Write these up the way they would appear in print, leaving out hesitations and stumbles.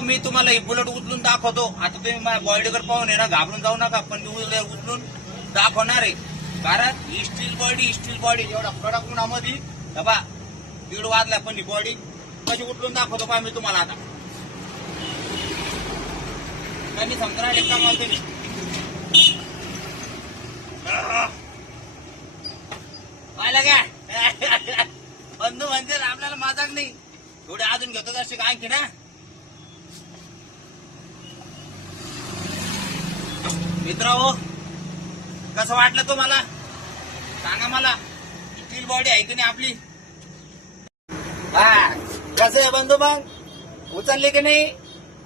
मी तुम्हाला ही बुलेट उचलून दाखवतो. आता तुम्ही माझ्या बॉडीवर पाहून आहे ना, घाबरून जाऊ नका, पण मी उचलून दाखवणार आहे. कारण ही स्टील बॉडी एवढा कडक उन्हामध्ये बा 1:30 वाजला, पण ही बॉडी कशी उचलून दाखवतो पहा मी तुम्हाला. आता मी समजा का मावते मी पाहिलं काय बंधू म्हणजे आपल्याला मजाक नाही. थोडे अजून घेतो असे आणखी ना. मित्र हो, कसं वाटलं तुम्हाला सांगा मला. स्टील बॉडी आहे की नाही आपली. हा कसं आहे बंधू, मग उचलले की नाही.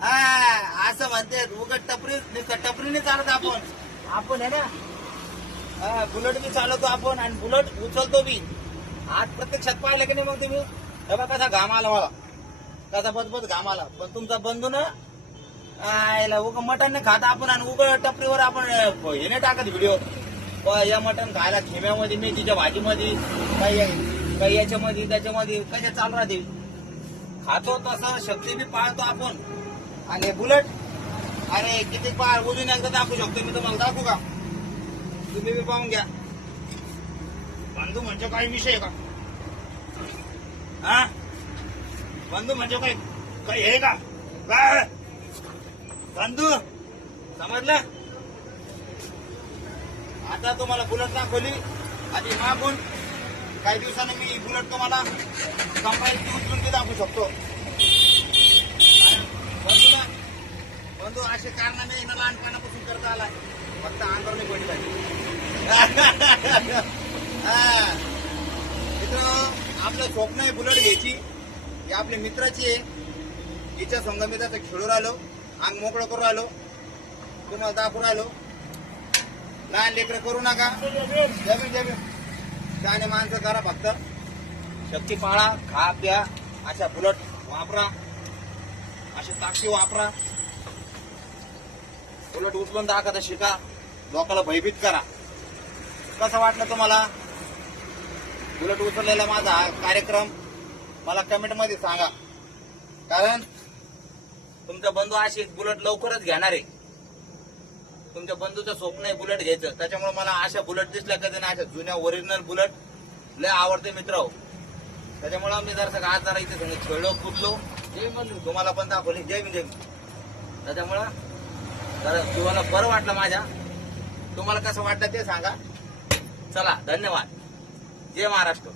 हा असं म्हणते उगत टपरीने चालत आपण आहे ना. बुलेट बी चालवतो आपण आणि बुलेट उचलतो बी. आज प्रत्यक्षात पाहिलं की नाही मग तुम्ही. हे बघा कसा घाम आला मला, कसा बदबद घाम आला. पण तुमचा बंधू ना उग मटण खात आपण आणि उग टपरीवर आपण हे नाही टाकत व्हिडिओ. या मटण खायला खिम्यामध्ये, मेथीच्या भाजीमध्ये, काही याच्यामध्ये त्याच्यामध्ये कशा चालू राहते. खातो तसं शक्ती बी पाळतो आपण. आणि बुलेट अरे किती पार उजून एकदा दाखवू शकतो मी तुम्हाला. दाखवू का तुम्ही बी पाहून घ्या. बंधू म्हणजे काही विषय का. हा बंधू म्हणजे काही हे का बंधू समजलं. आता तुम्हाला बुलेट दाखवली. आधी मागून काही दिवसांनी मी बुलेट तुम्हाला कंपाईलची उचलून ते दाखवू शकतो. बंधू असे कारणाने लहानपणापासून करता आला. फक्त अंगावर नाही पडली पाहिजे. मित्र आपलं स्वप्न आहे बुलेट घ्यायची. ही आपल्या मित्राची आहे. हिच्या संघ मी त्याचं खेळून राहिलो, अंग मोकळं करून राहिलो, तुम्हाला दाखवून राहिलो. लहान लेकरं करू नका. जमीन त्याने माणसं करा. फक्त शक्ती पाळा, खा प्या, अशा बुलेट वापरा, अशी ताकदी वापरा. बुलेट उचलून दाखवता शिका, लोकांना भयभीत करा. कसं वाटलं तुम्हाला बुलेट उचललेला माझा हा कार्यक्रम मला कमेंट मध्ये सांगा. कारण तुमचा बंधू अशी बुलेट लवकरच घेणार आहे. तुमच्या बंधूचं स्वप्न आहे बुलेट घ्यायचं. त्याच्यामुळे मला अशा बुलेट दिसल्या कधी ना, अशा जुन्या ओरिजिनल बुलेट लय आवडते मित्र हो. त्याच्यामुळे मी जरा आज जरा इथे खेळलो कुदलो, तुम्हाला पण दाखवली. जय मी त्याच्यामुळं जरा जीवाला बरं वाटलं माझ्या. तुम्हाला कसं वाटलं ते सांगा. चला धन्यवाद. जय महाराष्ट्र.